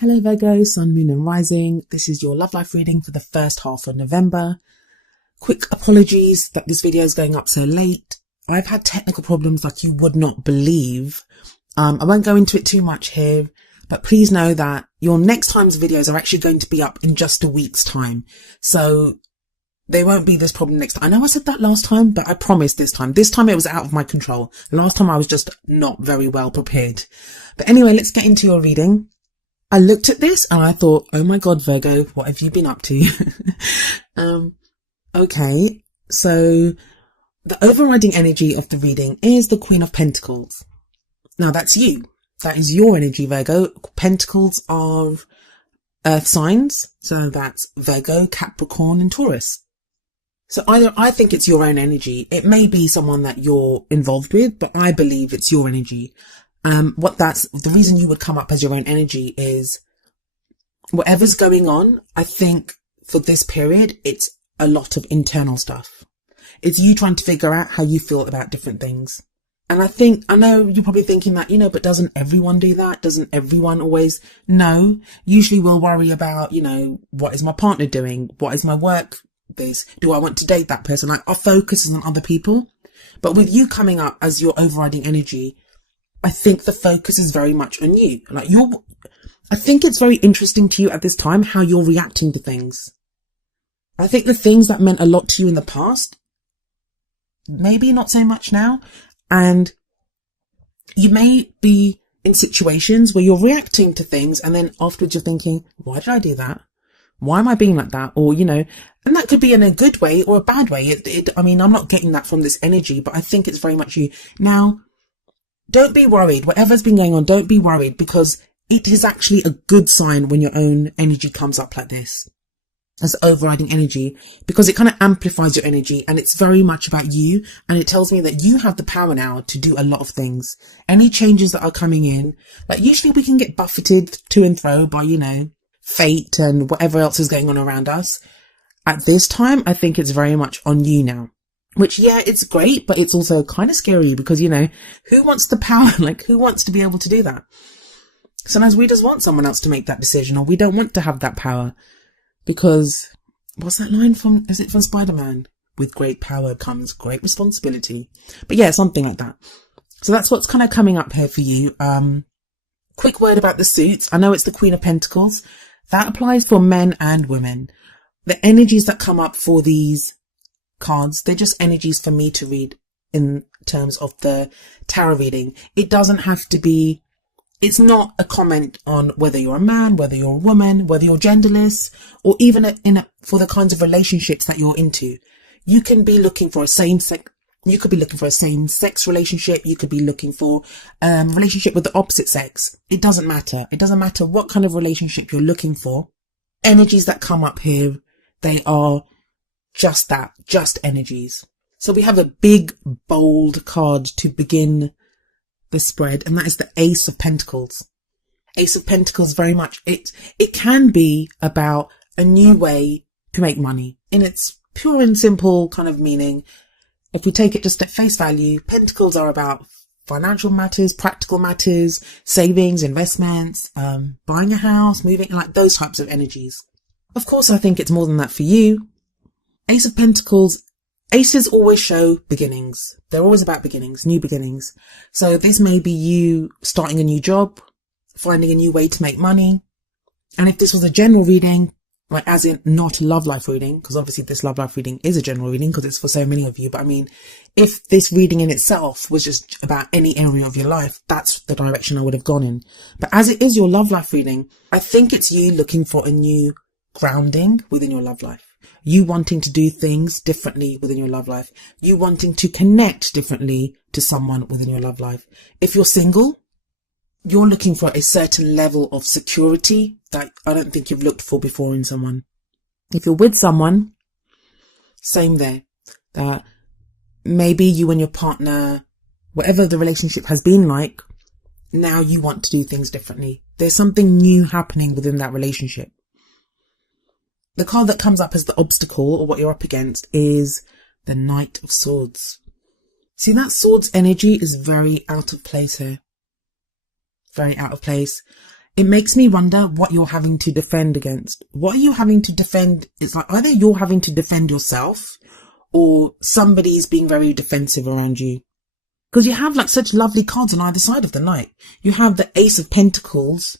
Hello Virgo, Sun, Moon and Rising. This is your love life reading for the first half of November. Quick apologies that this video is going up so late. I've had technical problems like you would not believe. I won't go into it too much here, but please know that your next time's videos are actually going to be up in just a week's time. So there won't be this problem next time. I know I said that last time, but I promise this time. This time it was out of my control. Last time I was just not very well prepared. But anyway, let's get into your reading. I looked at this and I thought, oh my God, Virgo, what have you been up to? Okay, so the overriding energy of the reading is the Queen of Pentacles. Now that's you. That is your energy, Virgo. Pentacles are earth signs. So that's Virgo, Capricorn and Taurus. So I think it's your own energy. It may be someone that you're involved with, but I believe it's your energy. The reason you would come up as your own energy is whatever's going on. I think for this period, it's a lot of internal stuff. It's you trying to figure out how you feel about different things. And I know you're probably thinking that, but doesn't everyone do that? Doesn't everyone always? No, usually we'll worry about, what is my partner doing? What is my work? Do I want to date that person? Like our focus is on other people. But with you coming up as your overriding energy, I think the focus is very much on you. I think it's very interesting to you at this time how you're reacting to things. I think the things that meant a lot to you in the past, maybe not so much now. And you may be in situations where you're reacting to things and then afterwards you're thinking, why did I do that? Why am I being like that? Or, and that could be in a good way or a bad way. I'm not getting that from this energy, but I think it's very much you. Now, don't be worried. Whatever's been going on, don't be worried, because it is actually a good sign when your own energy comes up like this as overriding energy, because it kind of amplifies your energy and it's very much about you. And it tells me that you have the power now to do a lot of things. Any changes that are coming in, like usually we can get buffeted to and fro by, fate and whatever else is going on around us. At this time, I think it's very much on you now. Which, yeah, it's great, but it's also kind of scary because, who wants the power? Like, who wants to be able to do that? Sometimes we just want someone else to make that decision, or we don't want to have that power because, what's that line from? Is it from Spider-Man? With great power comes great responsibility. But yeah, something like that. So that's what's kind of coming up here for you. Quick word about the suits. I know it's the Queen of Pentacles. That applies for men and women. The energies that come up for these cards, they're just energies for me to read in terms of the tarot reading. It doesn't have to be, it's not a comment on whether you're a man, whether you're a woman, whether you're genderless, or even for the kinds of relationships that you're into. You can be looking for a same-sex relationship. You could be looking for a relationship with the opposite sex. It doesn't matter. It doesn't matter what kind of relationship you're looking for. Energies that come up here, they are just that, just energies. So we have a big, bold card to begin the spread, and that is the Ace of Pentacles. Ace of Pentacles, very much, it can be about a new way to make money in its pure and simple kind of meaning. If we take it just at face value, Pentacles are about financial matters, practical matters, savings, investments, buying a house, moving, like those types of energies. Of course, I think it's more than that for you. Ace of Pentacles, aces always show beginnings. They're always about beginnings, new beginnings. So this may be you starting a new job, finding a new way to make money. And if this was a general reading, like as in not a love life reading, because obviously this love life reading is a general reading because it's for so many of you. But I mean, if this reading in itself was just about any area of your life, that's the direction I would have gone in. But as it is your love life reading, I think it's you looking for a new grounding within your love life. You wanting to do things differently within your love life. You wanting to connect differently to someone within your love life. If you're single, you're looking for a certain level of security that I don't think you've looked for before in someone. If you're with someone, same there. That maybe you and your partner, whatever the relationship has been like, now you want to do things differently. There's something new happening within that relationship. The card that comes up as the obstacle, or what you're up against, is the Knight of Swords. See, that Swords energy is very out of place here. Very out of place. it makes me wonder what you're having to defend against. What are you having to defend? It's like either you're having to defend yourself or somebody's being very defensive around you. Because you have like such lovely cards on either side of the Knight. You have the Ace of Pentacles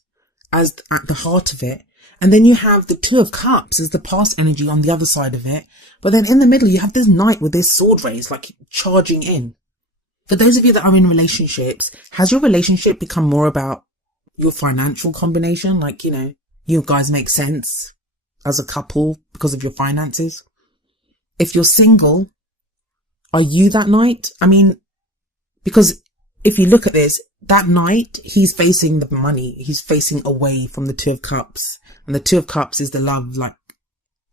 as at the heart of it. And then you have the Two of Cups as the past energy on the other side of it. But then in the middle, you have this Knight with this sword raised, like charging in. For those of you that are in relationships, has your relationship become more about your financial combination? Like, you know, you guys make sense as a couple because of your finances. If you're single, are you that Knight? I mean, because if you look at this, that Knight, he's facing the money. He's facing away from the Two of Cups. And the Two of Cups is the love, like,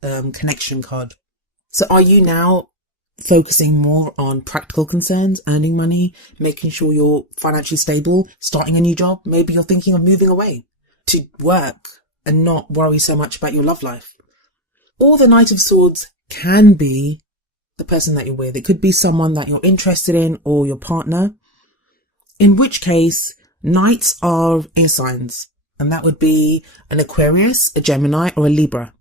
connection card. So are you now focusing more on practical concerns, earning money, making sure you're financially stable, starting a new job? Maybe you're thinking of moving away to work and not worry so much about your love life. Or the Knight of Swords can be the person that you're with. It could be someone that you're interested in or your partner. In which case, Knights are air signs. And that would be an Aquarius, a Gemini, or a Libra.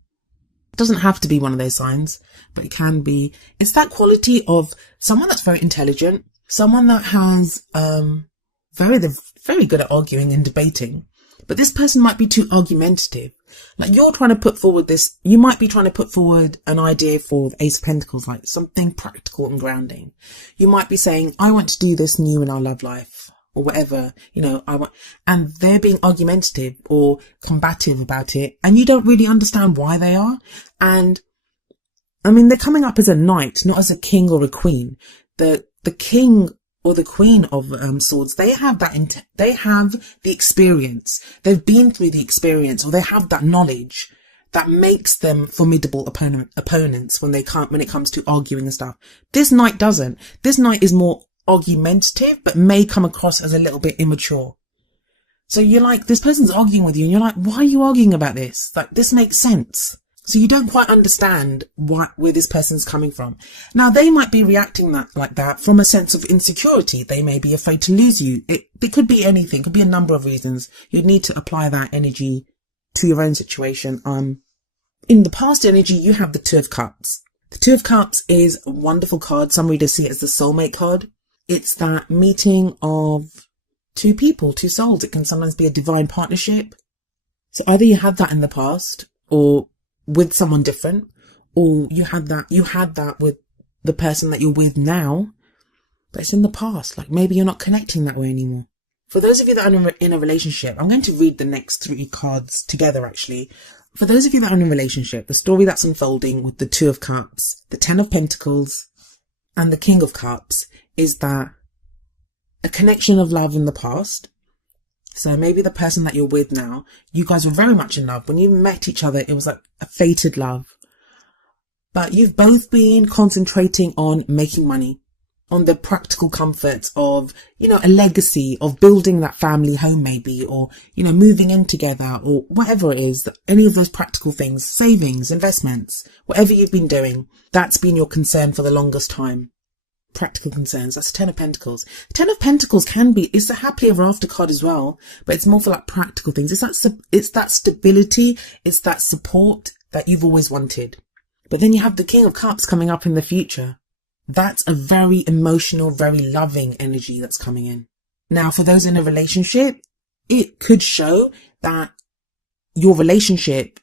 It doesn't have to be one of those signs, but it can be. It's that quality of someone that's very intelligent, someone that has very good at arguing and debating. But this person might be too argumentative. Like you're trying to put forward this, you might be trying to put forward an idea for the Ace of Pentacles, like something practical and grounding. You might be saying, I want to do this new in our love life or whatever, you know, and they're being argumentative or combative about it. And you don't really understand why they are. And I mean, they're coming up as a knight, not as a king or a queen. The king or the Queen of Swords, they have they have the experience. They've been through the experience, or they have that knowledge that makes them formidable opponents when it comes to arguing and stuff. This Knight doesn't. This Knight is more argumentative, but may come across as a little bit immature. So you're like, this person's arguing with you, and you're like, why are you arguing about this? Like, this makes sense. So you don't quite understand where this person's coming from. Now, they might be reacting like that from a sense of insecurity. They may be afraid to lose you. It could be anything. It could be a number of reasons. You'd need to apply that energy to your own situation. In the past energy, you have the Two of Cups. The Two of Cups is a wonderful card. Some readers see it as the soulmate card. It's that meeting of two people, two souls. It can sometimes be a divine partnership. So either you had that in the past, or with someone different, or you had that with the person that you're with now, but it's in the past. Like maybe you're not connecting that way anymore. For those of you that are in a relationship, I'm going to read the next 3 cards together actually. For those of you that are in a relationship, the story that's unfolding with the Two of Cups, the Ten of Pentacles, and the King of Cups is that a connection of love in the past. So maybe the person that you're with now, you guys were very much in love. When you met each other, it was like a fated love. But you've both been concentrating on making money, on the practical comforts of, you know, a legacy of building that family home maybe, or, you know, moving in together, or whatever it is, any of those practical things, savings, investments, whatever you've been doing, that's been your concern for the longest time. Practical concerns. That's Ten of Pentacles. Ten of Pentacles it's the happily ever after card as well, but it's more for like practical things. It's that stability. It's that support that you've always wanted. But then you have the King of Cups coming up in the future. That's a very emotional, very loving energy that's coming in. Now, for those in a relationship, it could show that your relationship,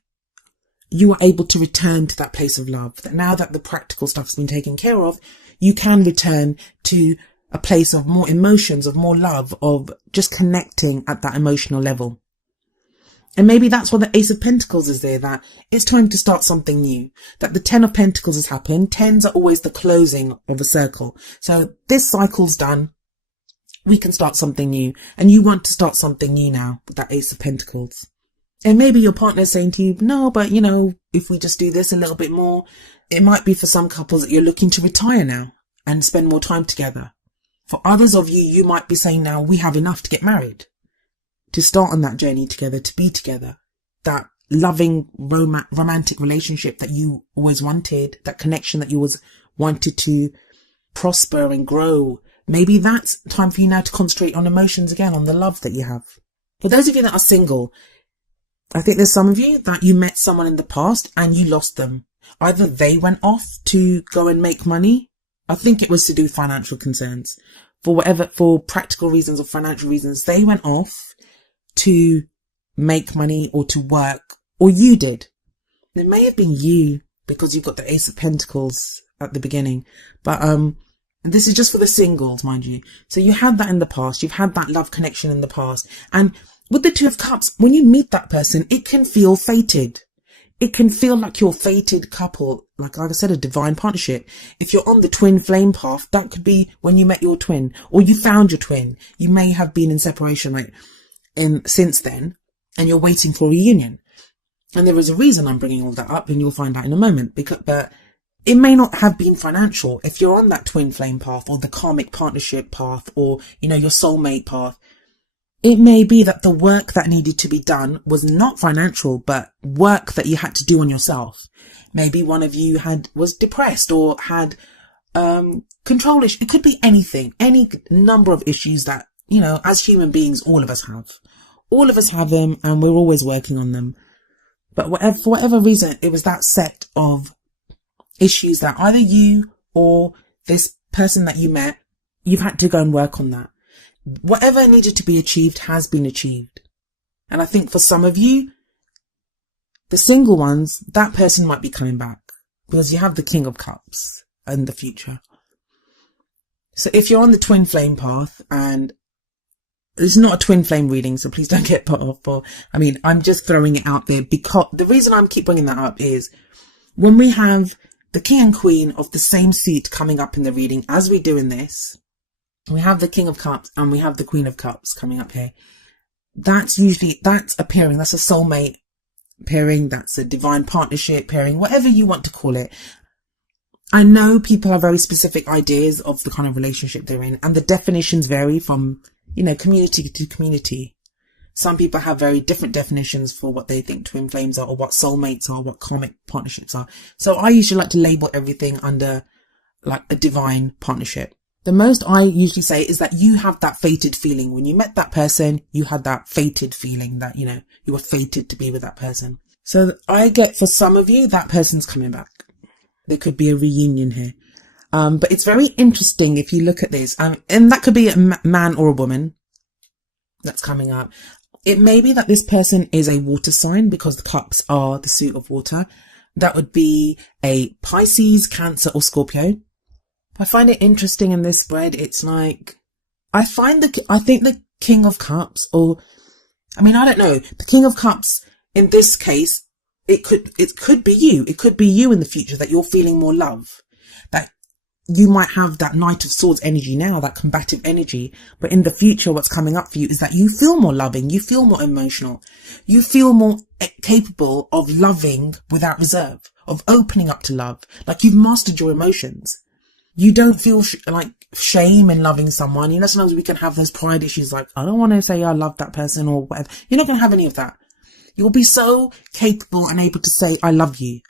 you are able to return to that place of love. That now that the practical stuff's been taken care of, you can return to a place of more emotions, of more love, of just connecting at that emotional level. And maybe that's what the Ace of Pentacles is there, that it's time to start something new. That the Ten of Pentacles has happened. Tens are always the closing of a circle. So this cycle's done. We can start something new. And you want to start something new now with that Ace of Pentacles. And maybe your partner's saying to you, no, but you know, if we just do this a little bit more, it might be for some couples that you're looking to retire now and spend more time together. For others of you, you might be saying now, we have enough to get married, to start on that journey together, to be together. That loving, romantic relationship that you always wanted, that connection that you always wanted to prosper and grow. Maybe that's time for you now to concentrate on emotions again, on the love that you have. For those of you that are single, I think there's some of you that you met someone in the past and you lost them. Either they went off to go and make money. I think it was to do with financial concerns. For practical reasons or financial reasons, they went off to make money or to work, or you did. It may have been you because you've got the Ace of Pentacles at the beginning. But this is just for the singles, mind you. So you had that in the past. You've had that love connection in the past. And with the Two of Cups, when you meet that person, it can feel fated. It can feel like you're a fated couple, like I said, a divine partnership. If you're on the twin flame path, that could be when you met your twin or you found your twin. You may have been in separation since then, and you're waiting for a reunion. And there is a reason I'm bringing all that up, and you'll find out in a moment. But it may not have been financial. If you're on that twin flame path or the karmic partnership path or, your soulmate path, it may be that the work that needed to be done was not financial, but work that you had to do on yourself. Maybe one of you was depressed or had control issues. It could be anything, any number of issues that, as human beings, all of us have. All of us have them, and we're always working on them. But for whatever reason, it was that set of issues that either you or this person that you met, you've had to go and work on that. Whatever needed to be achieved has been achieved. And I think for some of you, the single ones, that person might be coming back because you have the King of Cups in the future. So if you're on the twin flame path, and it's not a twin flame reading, so please don't get put off. I'm just throwing it out there because the reason I keep bringing that up is when we have the King and Queen of the same suit coming up in the reading, as we do in this, we have the King of Cups and we have the Queen of Cups coming up here. That's a pairing. That's a soulmate pairing. That's a divine partnership pairing, whatever you want to call it. I know people have very specific ideas of the kind of relationship they're in, and the definitions vary from, community to community. Some people have very different definitions for what they think twin flames are, or what soulmates are, what karmic partnerships are. So I usually like to label everything under like a divine partnership. The most I usually say is that you have that fated feeling. When you met that person, you had that fated feeling that, you were fated to be with that person. So I get, for some of you, that person's coming back. There could be a reunion here. But it's very interesting if you look at this. And that could be a man or a woman that's coming up. It may be that this person is a water sign because the cups are the suit of water. That would be a Pisces, Cancer, or Scorpio. I find it interesting in this spread. It's like, I think the King of Cups, I don't know. The King of Cups, in this case, it could be you. It could be you in the future that you're feeling more love. That you might have that Knight of Swords energy now, that combative energy. But in the future, what's coming up for you is that you feel more loving. You feel more emotional. You feel more capable of loving without reserve, of opening up to love. Like you've mastered your emotions. You don't feel like shame in loving someone. Sometimes we can have those pride issues like, I don't want to say I love that person or whatever. You're not going to have any of that. You'll be so capable and able to say, I love you.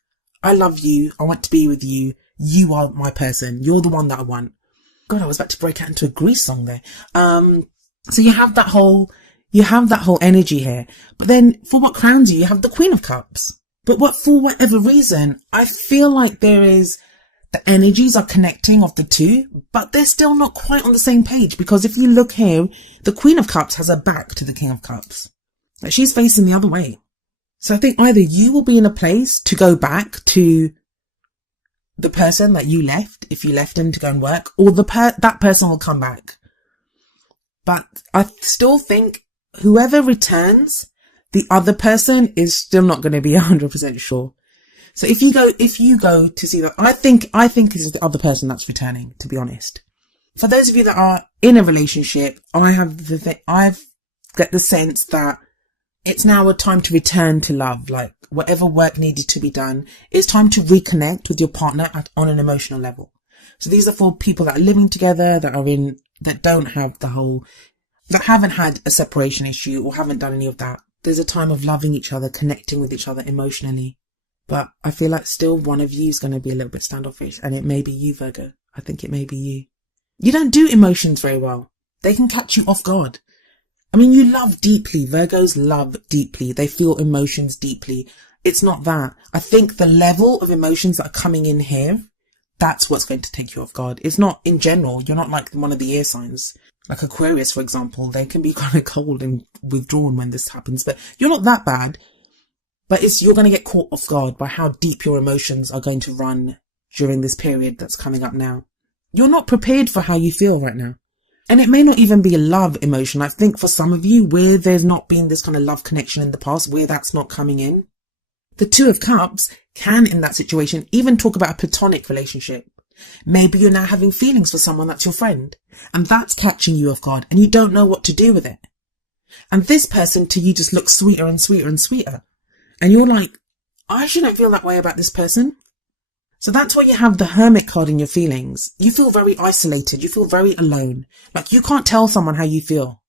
I love you. I want to be with you. You are my person. You're the one that I want. God, I was about to break out into a Grease song there. So you have that whole energy here. But then for what crowns you, you have the Queen of Cups. But for whatever reason, I feel like the energies are connecting of the two, but they're still not quite on the same page, because if you look here, the Queen of Cups has her back to the King of Cups. Like she's facing the other way. So I think either you will be in a place to go back to the person that you left, if you left him to go and work, or that person will come back. But I still think whoever returns, the other person is still not going to be 100% sure. So if you go to see that, I think this is the other person that's returning, to be honest. For those of you that are in a relationship, I've got the sense that it's now a time to return to love. Like whatever work needed to be done, it's time to reconnect with your partner on an emotional level. So these are for people that are living together, that don't have that haven't had a separation issue or haven't done any of that. There's a time of loving each other, connecting with each other emotionally. But I feel like still one of you is going to be a little bit standoffish, and it may be you, Virgo. I think it may be you. You don't do emotions very well. They can catch you off guard. I mean, you love deeply. Virgos love deeply. They feel emotions deeply. It's not that. I think the level of emotions that are coming in here, that's what's going to take you off guard. It's not in general. You're not like one of the air signs. Like Aquarius, for example, they can be kind of cold and withdrawn when this happens, but you're not that bad. But you're going to get caught off guard by how deep your emotions are going to run during this period that's coming up now. You're not prepared for how you feel right now. And it may not even be a love emotion. I think for some of you, where there's not been this kind of love connection in the past, where that's not coming in, the Two of Cups can, in that situation, even talk about a platonic relationship. Maybe you're now having feelings for someone that's your friend, and that's catching you off guard, and you don't know what to do with it. And this person to you just looks sweeter and sweeter and sweeter. And you're like, I shouldn't feel that way about this person. So that's why you have the Hermit card in your feelings. You feel very isolated. You feel very alone. Like you can't tell someone how you feel.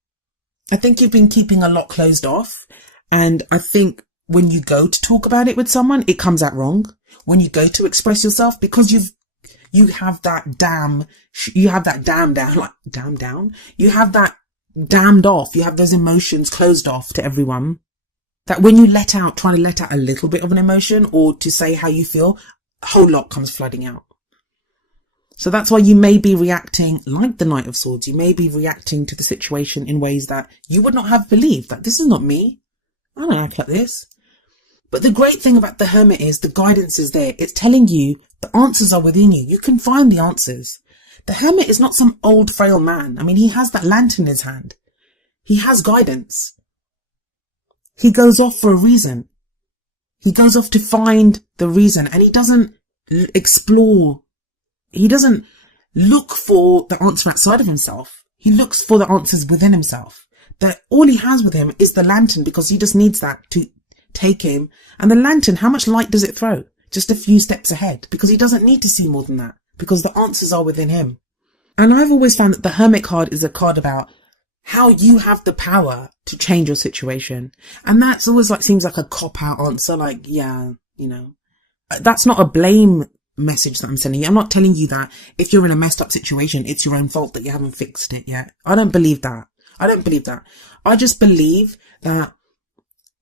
I think you've been keeping a lot closed off. And I think when you go to talk about it with someone, it comes out wrong. When you go to express yourself, because you have that damned off. You have those emotions closed off to everyone. That when you try to let out a little bit of an emotion or to say how you feel, a whole lot comes flooding out. So that's why you may be reacting like the Knight of Swords. You may be reacting to the situation in ways that you would not have believed. That this is not me. I don't act like this. But the great thing about the Hermit is the guidance is there. It's telling you the answers are within you. You can find the answers. The Hermit is not some old frail man. I mean, he has that lantern in his hand. He has guidance. He goes off for a reason. He goes off to find the reason, and he doesn't explore. He doesn't look for the answer outside of himself. He looks for the answers within himself. That all he has with him is the lantern, because he just needs that to take him. And the lantern, how much light does it throw? Just a few steps ahead, because he doesn't need to see more than that, because the answers are within him. And I've always found that the Hermit card is a card about how you have the power to change your situation. And that's always seems like a cop-out answer. Like, yeah, that's not a blame message that I'm sending you. I'm not telling you that if you're in a messed up situation, it's your own fault that you haven't fixed it yet. I don't believe that. I just believe that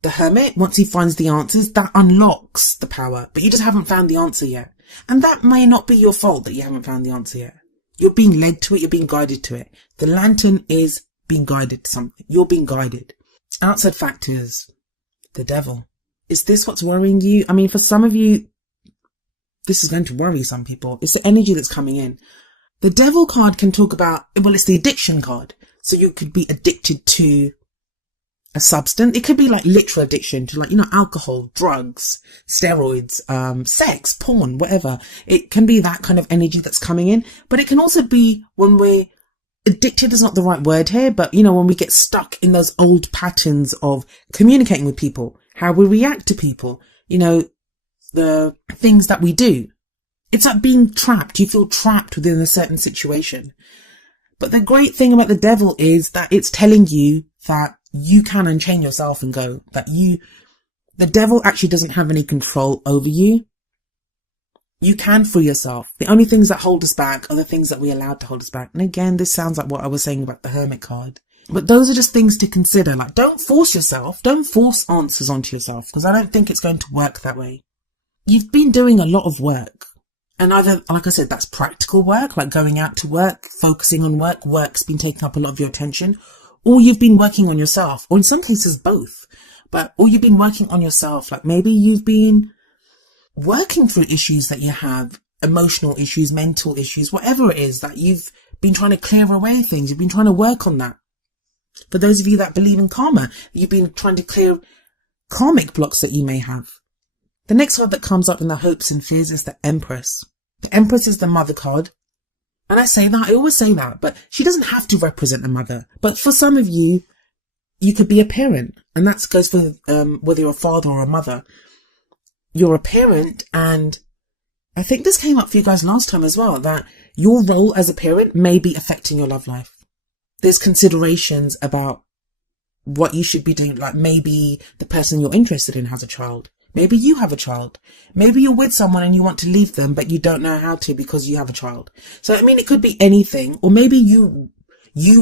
the Hermit, once he finds the answers, that unlocks the power, but you just haven't found the answer yet. And that may not be your fault that you haven't found the answer yet. You're being led to it. You're being guided to it. The lantern is being guided to something. You're being guided. Outside factors. The Devil. Is this what's worrying you? I mean, for some of you, this is going to worry some people. It's the energy that's coming in. The Devil card can talk about, well, it's the addiction card. So you could be addicted to a substance. It could be like literal addiction to alcohol, drugs, steroids, sex, porn, whatever. It can be that kind of energy that's coming in. But it can also be when we're addicted is not the right word here, but when we get stuck in those old patterns of communicating with people, how we react to people, the things that we do. It's like being trapped. You feel trapped within a certain situation. But the great thing about the Devil is that it's telling you that you can unchain yourself and go, that the Devil actually doesn't have any control over you. You can free yourself. The only things that hold us back are the things that we allowed to hold us back. And again, this sounds like what I was saying about the Hermit card. But those are just things to consider. Like, don't force yourself. Don't force answers onto yourself, because I don't think it's going to work that way. You've been doing a lot of work. And either, like I said, that's practical work, like going out to work, focusing on work. Work's been taking up a lot of your attention. Or you've been working on yourself. Or in some cases, both. Or you've been working on yourself. Like maybe you've been working through issues that you have, emotional issues, mental issues, whatever it is that you've been trying to clear away things. You've been trying to work on that. For those of you that believe in karma, you've been trying to clear karmic blocks that you may have. The next card that comes up in the hopes and fears is the Empress. The Empress is the mother card. And I always say that, but she doesn't have to represent a mother. But for some of you, you could be a parent. And that goes for whether you're a father or a mother. You're a parent, and I think this came up for you guys last time as well, that your role as a parent may be affecting your love life. There's considerations about what you should be doing. Like maybe the person you're interested in has a child. Maybe you have a child. Maybe you're with someone and you want to leave them, but you don't know how to because you have a child. So, I mean, it could be anything. Or maybe you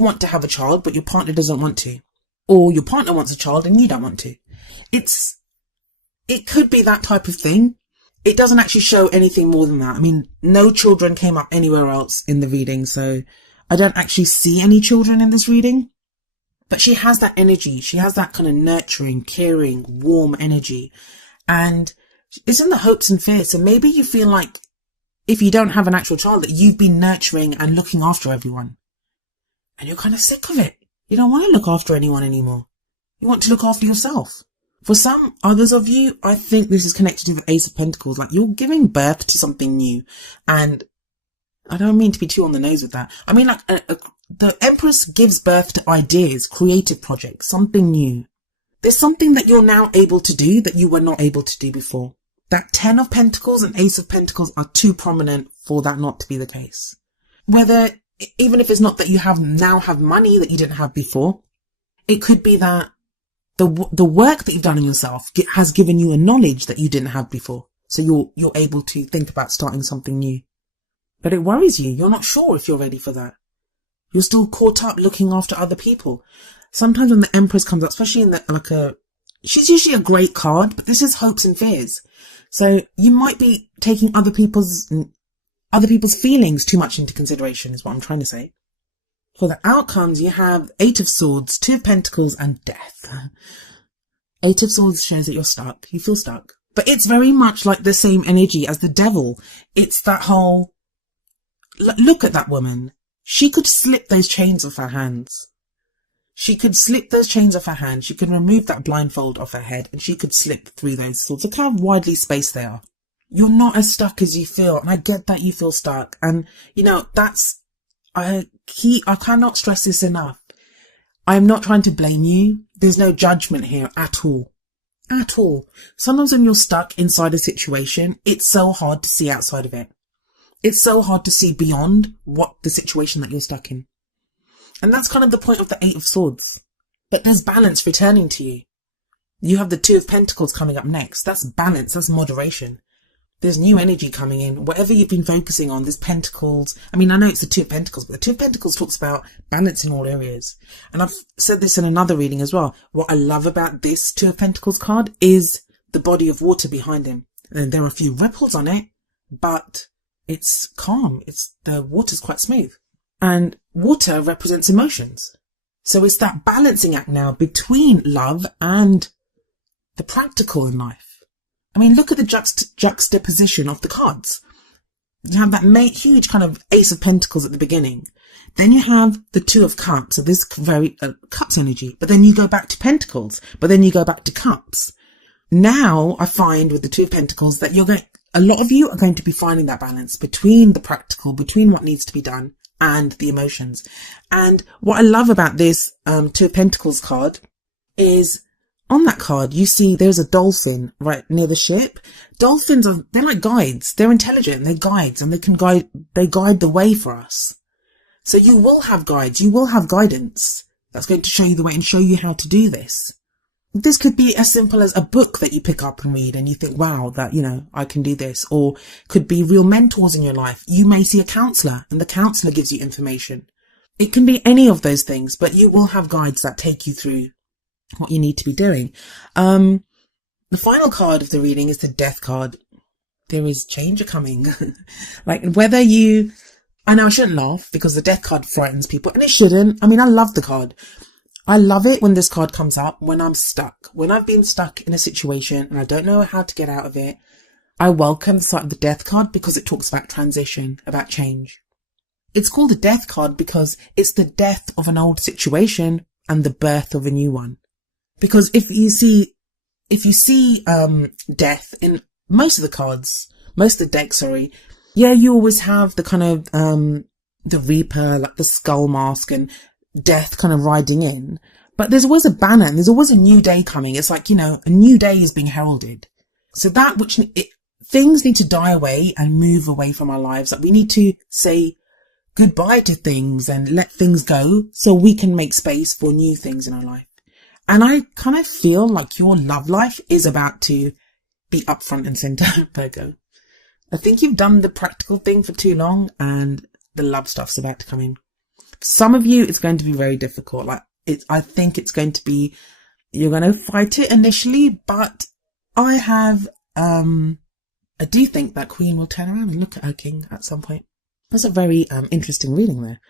want to have a child, but your partner doesn't want to. or your partner wants a child and you don't want to. It could be that type of thing. It doesn't actually show anything more than that. I mean, no children came up anywhere else in the reading, so I don't actually see any children in this reading. But she has that energy. She has that kind of nurturing, caring, warm energy. And it's in the hopes and fears. So maybe you feel like if you don't have an actual child, that you've been nurturing and looking after everyone. And you're kind of sick of it. You don't want to look after anyone anymore. You want to look after yourself. For some others of you, I think this is connected to the Ace of Pentacles. Like, you're giving birth to something new. And I don't mean to be too on the nose with that. I mean, like, the Empress gives birth to ideas, creative projects, something new. There's something that you're now able to do that you were not able to do before. That 10 of Pentacles and Ace of Pentacles are too prominent for that not to be the case. Whether, even if it's not that you now have money that you didn't have before, it could be that the work that you've done on yourself has given you a knowledge that you didn't have before. So you're able to think about starting something new. But it worries you. You're not sure if you're ready for that. You're still caught up looking after other people. Sometimes when the Empress comes up, especially in she's usually a great card, but this is hopes and fears. So you might be taking other people's feelings too much into consideration, is what I'm trying to say. For the outcomes, you have 8 of Swords, 2 of Pentacles, and Death. 8 of Swords shows that you're stuck. You feel stuck. But it's very much like the same energy as the Devil. It's that whole, look at that woman. She could slip those chains off her hands. She could slip those chains off her hands. She could remove that blindfold off her head, and she could slip through those swords. Look how widely spaced they are. You're not as stuck as you feel, and I get that you feel stuck. And, I cannot stress this enough. I'm not trying to blame you. There's no judgment here at all. At all. Sometimes when you're stuck inside a situation, it's so hard to see outside of it. It's so hard to see beyond what the situation that you're stuck in. And that's kind of the point of the 8 of Swords. But there's balance returning to you. You have the 2 of Pentacles coming up next. That's balance. That's moderation. There's new energy coming in. Whatever you've been focusing on, there's Pentacles. I mean, I know it's the 2 of Pentacles, but the 2 of Pentacles talks about balance in all areas. And I've said this in another reading as well. What I love about this 2 of Pentacles card is the body of water behind him. And there are a few ripples on it, but it's calm. The water's quite smooth. And water represents emotions. So it's that balancing act now between love and the practical in life. I mean, look at the juxtaposition of the cards. You have that huge kind of Ace of Pentacles at the beginning. Then you have the 2 of Cups, so this very Cups energy. But then you go back to Pentacles. But then you go back to Cups. Now I find with the 2 of Pentacles that a lot of you are going to be finding that balance between the practical, between what needs to be done, and the emotions. And what I love about this 2 of Pentacles card is, on that card, you see there's a dolphin right near the ship. Dolphins they're like guides. They're intelligent. They're guides, and they guide the way for us. So you will have guides. You will have guidance that's going to show you the way and show you how to do this. This could be as simple as a book that you pick up and read and you think, wow, that, I can do this. Or could be real mentors in your life. You may see a counselor and the counselor gives you information. It can be any of those things, but you will have guides that take you through what you need to be doing. The final card of the reading is the Death card. There is change coming. Like I know I shouldn't laugh because the Death card frightens people, and it shouldn't. I mean, I love the card. I love it when this card comes up, when I'm stuck, when I've been stuck in a situation and I don't know how to get out of it. I welcome the sight of the Death card because it talks about transition, about change. It's called the Death card because it's the death of an old situation and the birth of a new one. Because if you see death in most of the cards, most of the deck, yeah, you always have the kind of the Reaper, like the skull mask, and death kind of riding in. But there's always a banner and there's always a new day coming. It's like, a new day is being heralded. So things need to die away and move away from our lives. Like, we need to say goodbye to things and let things go so we can make space for new things in our life. And I kind of feel like your love life is about to be up front and center, Virgo. I think you've done the practical thing for too long and the love stuff's about to come in. For some of you, it's going to be very difficult. Like, I think it's going to be, you're going to fight it initially, but I do think that Queen will turn around and look at her king at some point. That's a very interesting reading there.